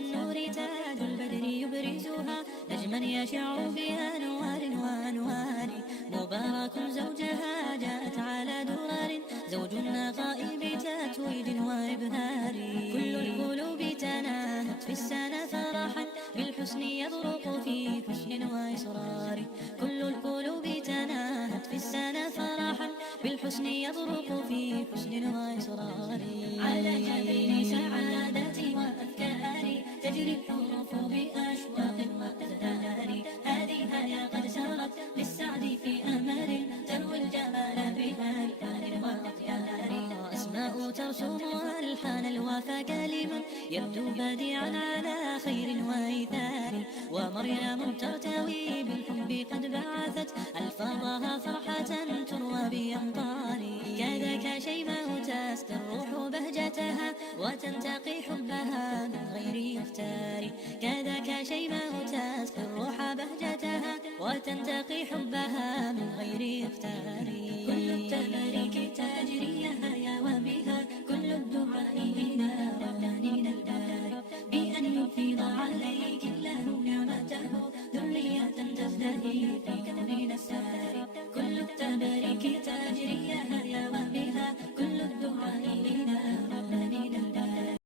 النور تاج البدر يبرزها، نجما يشع في أنوار وأنوار. مبارك زوجها جاءت على درر، زوج النقاء بتتويج وإبهار. كل القلوب تناهت في السنة فرحا، بالحسن يبرق في حسن وإصرار. كل القلوب تناهت في السنة فرحا، بالحسن يبرق في حسن وإصرار. على جبين سعادتي وأفكاري تجري الحروف بأشواق وأزهار. هذه الحياة قد سرت للسعد في أمل، تروي الجمال بها الآل وأطيار. أسماء ترسم ألحان الوفا كلمة، يبدو بديعا على خير وإيثار. ومريم ترتوي بالحب قد بعثت، ألفاظها فرحة تروى بأمطار. كذاك شيماء تسقي الروح بهجتها، وتنتقي حبها من غير اختار. كذاك شيماء تسقي الروح بهجتها، وتنتقي حبها من غير اختار. كل التباريك